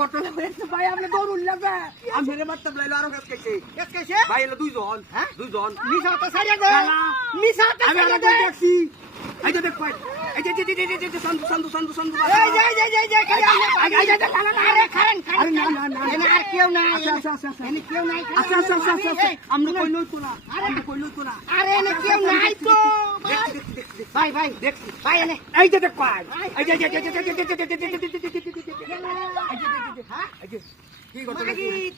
ঘটনা হয়েছে ভাই আপনি দৌড়ুন লাগবে আমি মেরে মারতে লাইলো আরও গাছ কেছে কেস কেছে ভাই এলো দুইজন। হ্যাঁ? দুইজন। মিশা তো সারিয়া না। মিশা তো সারিয়া দেখছি। এই যে দেখ ভাই ভাই ভাই এনে এই যে দেখ ভাই এই যে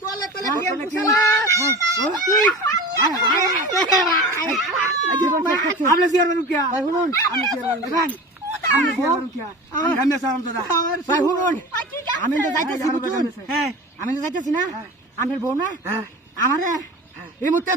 তোলে তোলে তুই আপনি শেয়ার না আমার এই মুহূর্তে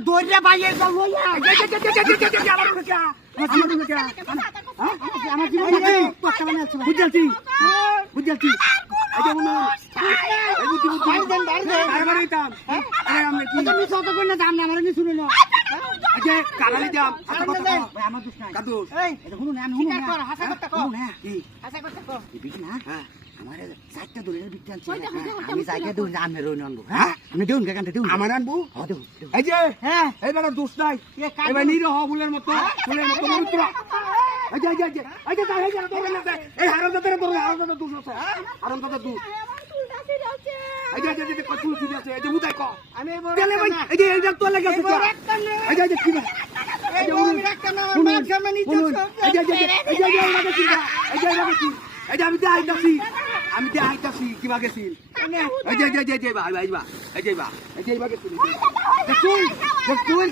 শুনে না এই যে কারালি দাম আচ্ছা কথা কও। ভাই আমার দুষ নাই কাদু এই এটা শুনুন না আমি কি না হাসা করতে কর না কি হাসা করতে কর এই না হ্যাঁ আমার চারটা দলের আনছি আমি দেখো। দেউন আমি রইন আনব হ্যাঁ আমি দেউন কে কান্তে দেউন আমার আনব হ্যাঁ দেউন এই যে হ্যাঁ এই বেটা দোষ নাই এ কান- এবার নিরহ ফুলের মতো ফুলের মতো পবিত্র এই যে এই যে এই যে এই যে এই এই দোষ আছে হারাম দাদার দোষ আমি দেখ কিবা গেছিল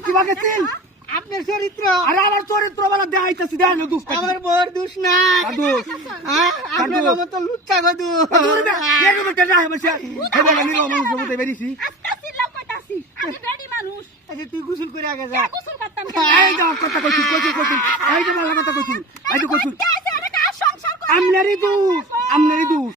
কিবা গেছিল আপনার চরিত্র আরে আমার চরিত্র বলা দেখাইতাছি দেখ না দুষ্ট না হ্যাঁ কাটু আমার তো লুচ্চা গদু। এর মধ্যে যা হে মাসে হে বাবা নিরো মানুষ জমতে বেরিছি আস্তে লোক কইতাছি আমি বেডি কথা কইছিস কইছিস তো কইছিস।